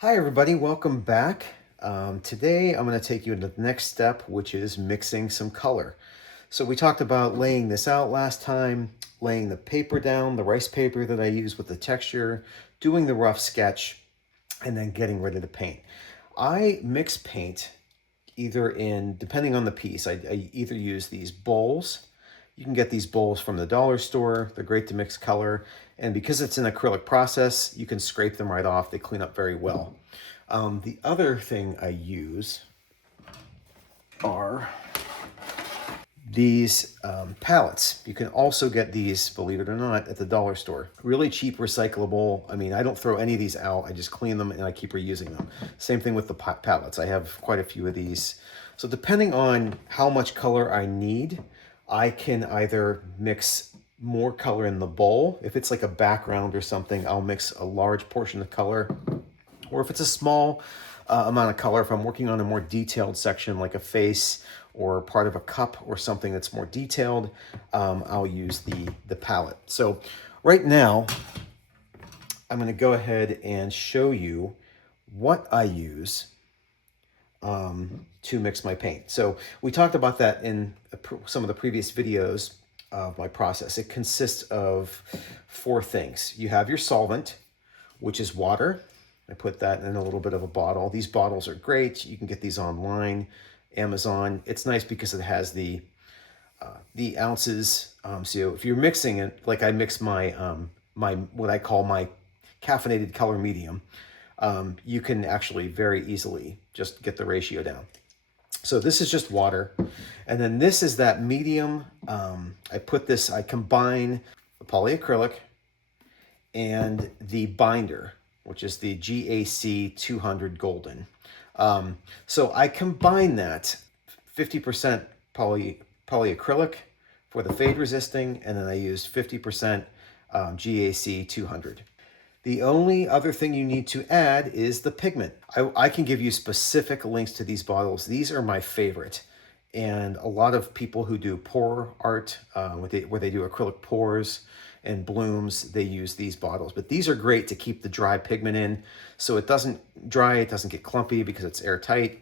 Hi everybody, welcome back. Today I'm going to take you into the next step, which is mixing some color. So we talked about laying this out last time, laying the paper down, the rice paper that I use with the texture, doing the rough sketch, and then getting ready to paint. I mix paint either in, depending on the piece, I either use these bowls. You can get these bowls from the dollar store. They're great to mix color. And because it's an acrylic process, you can scrape them right off. They clean up very well. The other thing I use are these palettes. You can also get these, believe it or not, at the dollar store. Really cheap, recyclable. I mean, I don't throw any of these out. I just clean them and I keep reusing them. Same thing with the palettes. I have quite a few of these. So depending on how much color I need, I can either mix more color in the bowl. If it's like a background or something, I'll mix a large portion of color. Or if it's a small amount of color, if I'm working on a more detailed section like a face or part of a cup or something that's more detailed, I'll use the palette. So right now, I'm going to go ahead and show you what I use to mix my paint. So we talked about that in some of the previous videos of my process. It consists of 4 things. You have your solvent, which is water. I put that in a little bit of a bottle. These bottles are great. You can get these online, Amazon. It's nice because it has the ounces. So if you're mixing it, like I mix my what I call my caffeinated color medium, you can actually very easily just get the ratio down. So this is just water. And then this is that medium. I combine the polyacrylic and the binder, which is the GAC 200 Golden. So I combine that 50% polyacrylic for the fade resisting, and then I use 50% GAC 200. The only other thing you need to add is the pigment. I can give you specific links to these bottles. These are my favorite. And a lot of people who do pour art, where they do acrylic pours and blooms, they use these bottles. But these are great to keep the dry pigment in, so it doesn't dry, it doesn't get clumpy because it's airtight,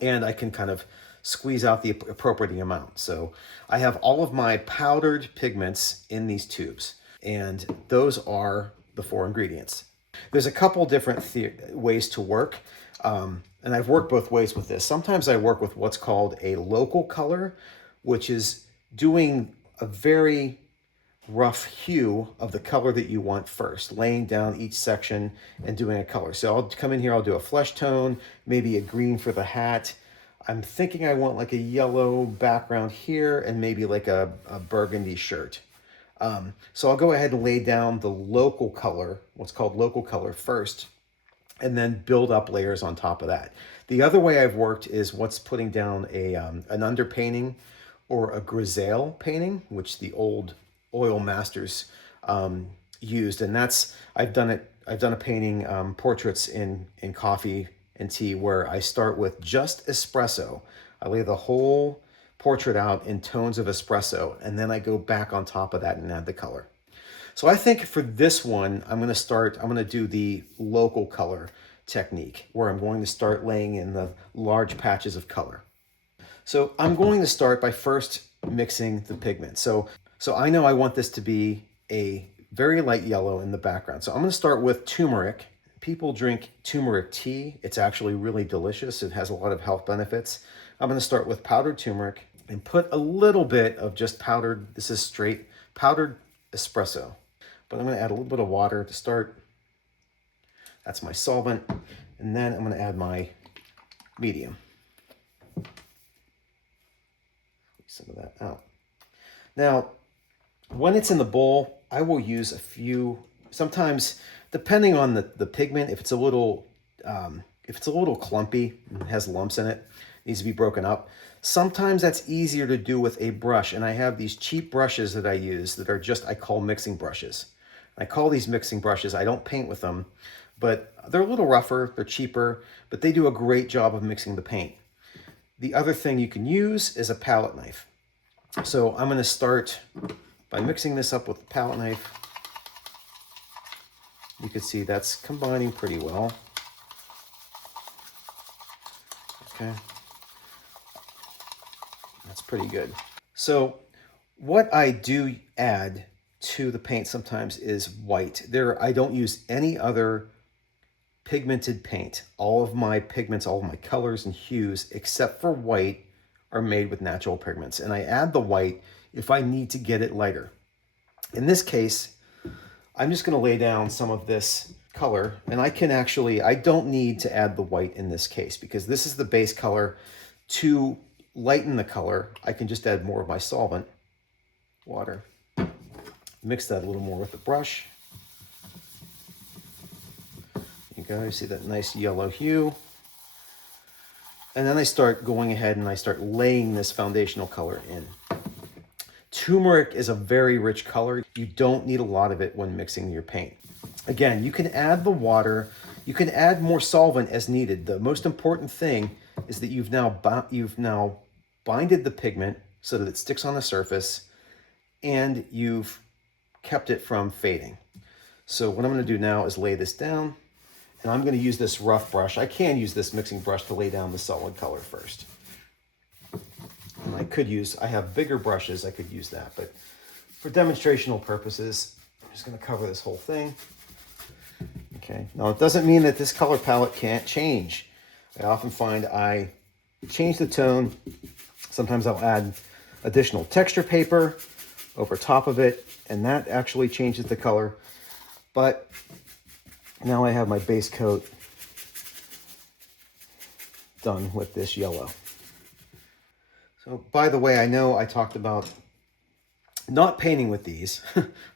and I can kind of squeeze out the appropriate amount. So I have all of my powdered pigments in these tubes, and those are the 4 ingredients. There's a couple different ways to work, and I've worked both ways with this. Sometimes I work with what's called a local color, which is doing a very rough hue of the color that you want first, laying down each section and doing a color. So I'll come in here, I'll do a flesh tone, maybe a green for the hat. I'm thinking I want like a yellow background here and maybe like a burgundy shirt. So I'll go ahead and lay down the local color, what's called local color first, and then build up layers on top of that. The other way I've worked is what's putting down an underpainting or a grisaille painting, which the old oil masters used. And I've done a painting, portraits in coffee and tea, where I start with just espresso. I lay the whole portrait out in tones of espresso, and then I go back on top of that and add the color. So I think for this one, I'm going to do the local color technique, where I'm going to start laying in the large patches of color. So I'm going to start by first mixing the pigment. So I know I want this to be a very light yellow in the background. So I'm going to start with turmeric. People drink turmeric tea. It's actually really delicious. It has a lot of health benefits. I'm going to start with powdered turmeric and put a little bit of just powdered, this is straight powdered espresso. But I'm going to add a little bit of water to start. That's my solvent. And then I'm going to add my medium. Some of that out. Now, when it's in the bowl, I will use a few, sometimes depending on the pigment, if it's a little clumpy and has lumps in it, needs to be broken up. Sometimes that's easier to do with a brush, and I have these cheap brushes that I use that are I call mixing brushes. I call these mixing brushes. I don't paint with them, but they're a little rougher, they're cheaper, but they do a great job of mixing the paint. The other thing you can use is a palette knife. So I'm going to start by mixing this up with the palette knife. You can see that's combining pretty well. Okay, that's pretty good. So what I do add to the paint sometimes is white. I don't use any other pigmented paint. All of my pigments, all of my colors and hues, except for white, are made with natural pigments. And I add the white if I need to get it lighter. In this case, I'm just going to lay down some of this color, and I don't need to add the white in this case because this is the base color. To lighten the color, I can just add more of my solvent, water. Mix that a little more with the brush. You guys see that nice yellow hue. And then I start going ahead and I start laying this foundational color in. Turmeric is a very rich color. You don't need a lot of it when mixing your paint. Again, you can add the water, you can add more solvent as needed. The most important thing is that you've now binded the pigment so that it sticks on the surface, and you've kept it from fading. So what I'm going to do now is lay this down, and I'm going to use this rough brush. I can use this mixing brush to lay down the solid color first. And I have bigger brushes, I could use that, but for demonstrational purposes, I'm just going to cover this whole thing. Okay, now it doesn't mean that this color palette can't change. I often find I change the tone. Sometimes I'll add additional texture paper over top of it, and that actually changes the color. But now I have my base coat done with this yellow. So, by the way, I know I talked about not painting with these.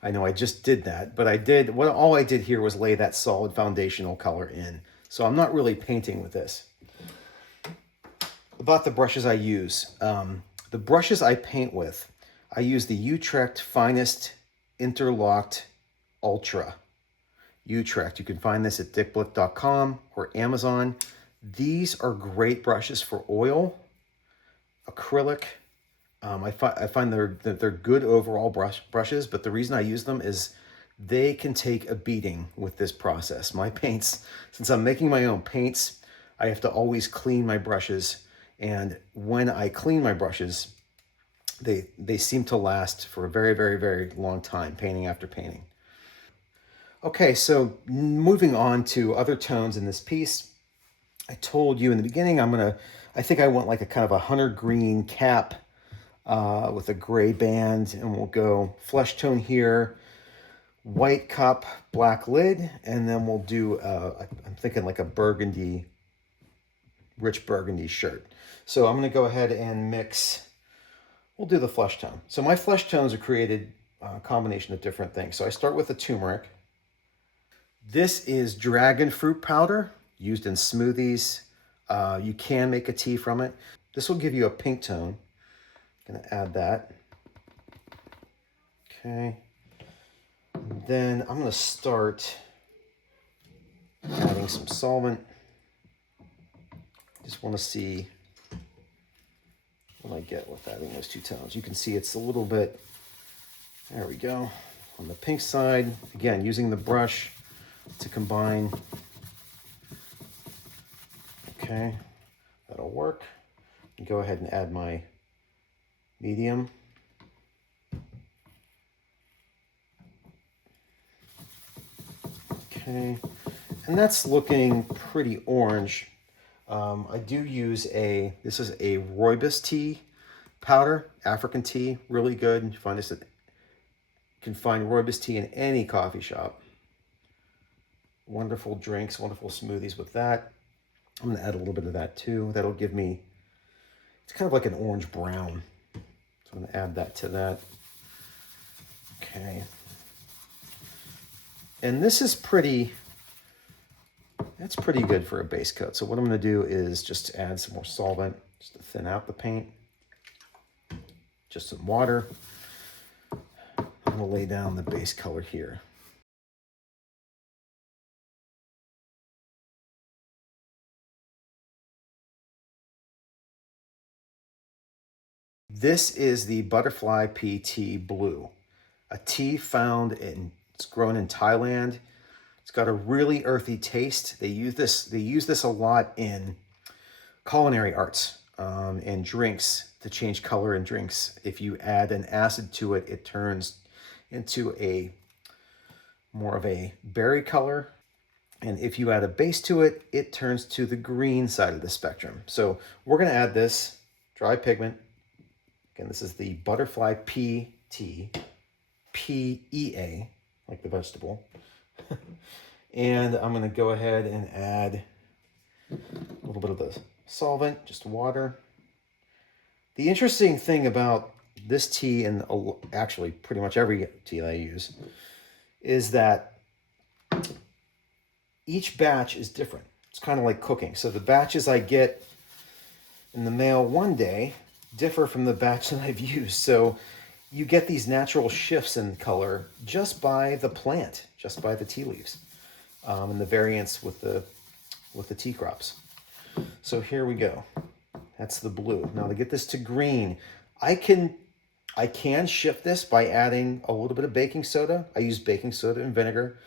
I know I just did that, but all I did here was lay that solid foundational color in. So I'm not really painting with this. About the brushes I use. The brushes I paint with, I use the Utrecht Finest Interlocked Ultra. Utrecht. You can find this at dickblick.com or Amazon. These are great brushes for oil, acrylic. I find they're good overall brushes, but the reason I use them is they can take a beating with this process. My paints, since I'm making my own paints, I have to always clean my brushes, and when I clean my brushes, they seem to last for a very, very, very long time, painting after painting. Okay, so moving on to other tones in this piece. I told you in the beginning I think I want like a kind of a hunter green cap with a gray band, and we'll go flesh tone here, white cup, black lid, and then we'll do, I'm thinking like a burgundy, rich burgundy shirt. So I'm going to go ahead and mix, we'll do the flesh tone. So my flesh tones are created a combination of different things. So I start with the turmeric. This is dragon fruit powder used in smoothies. You can make a tea from it. This will give you a pink tone. Gonna add that. Okay. And then I'm gonna start adding some solvent. Just want to see what I get with adding those two tones. You can see it's a little bit, there we go, on the pink side. Again, using the brush to combine. Okay, that'll work. Go ahead and add my medium. Okay, and that's looking pretty orange. I do use this is a rooibos tea powder, African tea, really good. You can find rooibos tea in any coffee shop. Wonderful drinks, wonderful smoothies with that. I'm gonna add a little bit of that too. That'll give me, it's kind of like an orange brown. So I'm gonna add that to that. Okay. And this is that's pretty good for a base coat. So what I'm gonna do is just add some more solvent, just to thin out the paint. Just some water. I'm gonna lay down the base color here. This is the butterfly pea tea blue, a tea it's grown in Thailand. It's got a really earthy taste. They use this a lot in culinary arts and drinks to change color in drinks. If you add an acid to it, it turns into a more of a berry color. And if you add a base to it, it turns to the green side of the spectrum. So we're going to add this dry pigment. Again, this is the butterfly PT, PEA, like the vegetable. And I'm going to go ahead and add a little bit of the solvent, just water. The interesting thing about this tea, and actually pretty much every tea that I use, is that each batch is different. It's kind of like cooking. So the batches I get in the mail one day differ from the batch that I've used. So you get these natural shifts in color just by the plant, just by the tea leaves, and the variance with the tea crops. So here we go. That's the blue. Now to get this to green, I can shift this by adding a little bit of baking soda. I use baking soda and vinegar.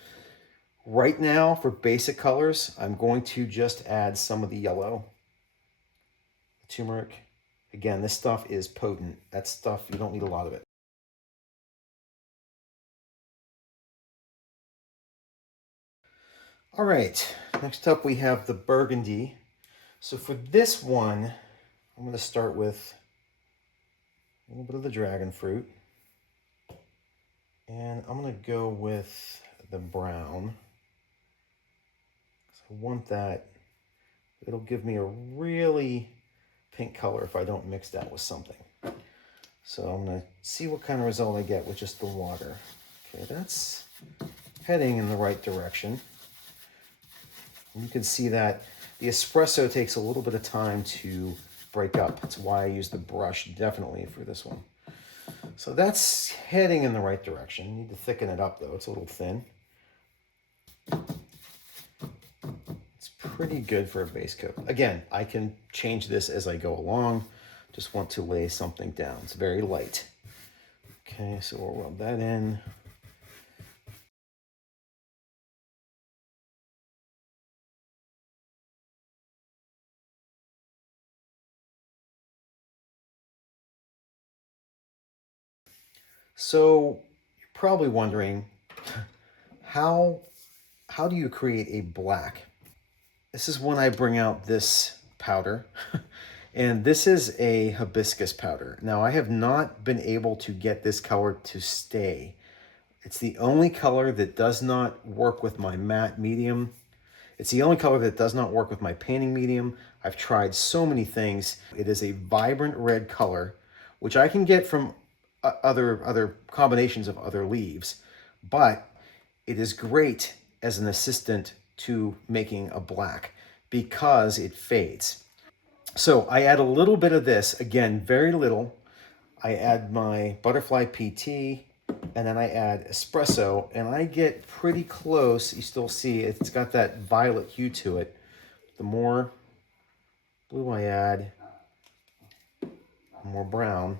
Right now, for basic colors, I'm going to just add some of the yellow, turmeric. Again, this stuff is potent. That stuff, you don't need a lot of it. All right, next up we have the burgundy. So for this one, I'm going to start with a little bit of the dragon fruit. And I'm going to go with the brown. I want that. It'll give me a really pink color if I don't mix that with something. So I'm going to see what kind of result I get with just the water. Okay, that's heading in the right direction. You can see that the espresso takes a little bit of time to break up. That's why I use the brush definitely for this one. So that's heading in the right direction. You need to thicken it up though. It's a little thin. It's pretty good for a base coat. Again, I can change this as I go along. Just want to lay something down. It's very light. Okay, so we'll rub that in. So you're probably wondering, how do you create a black? This is when I bring out this powder. And this is a hibiscus powder. Now I have not been able to get this color to stay. It's the only color that does not work with my matte medium. It's the only color that does not work with my painting medium. I've tried so many things. It is a vibrant red color, which I can get from other combinations of other leaves, but it is great as an assistant to making a black because it fades. So I add a little bit of this, again, very little. I add my butterfly PT, and then I add espresso, and I get pretty close. You still see it's got that violet hue to it. The more blue I add, the more brown,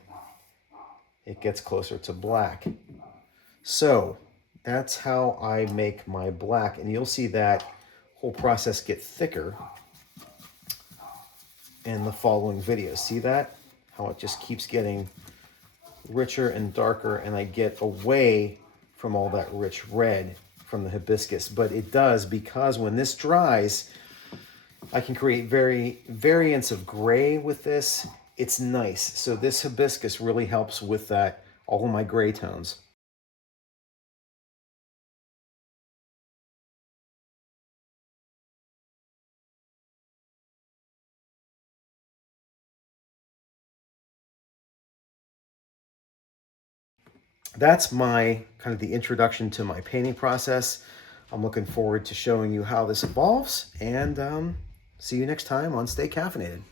it gets closer to black. So that's how I make my black, and you'll see that whole process get thicker in the following videos. See that? How it just keeps getting richer and darker, and I get away from all that rich red from the hibiscus. But it does, because when this dries, I can create variants of gray with this. It's nice. So this hibiscus really helps with that, all of my gray tones. That's my kind of the introduction to my painting process. I'm looking forward to showing you how this evolves, and see you next time on Stay Caffeinated.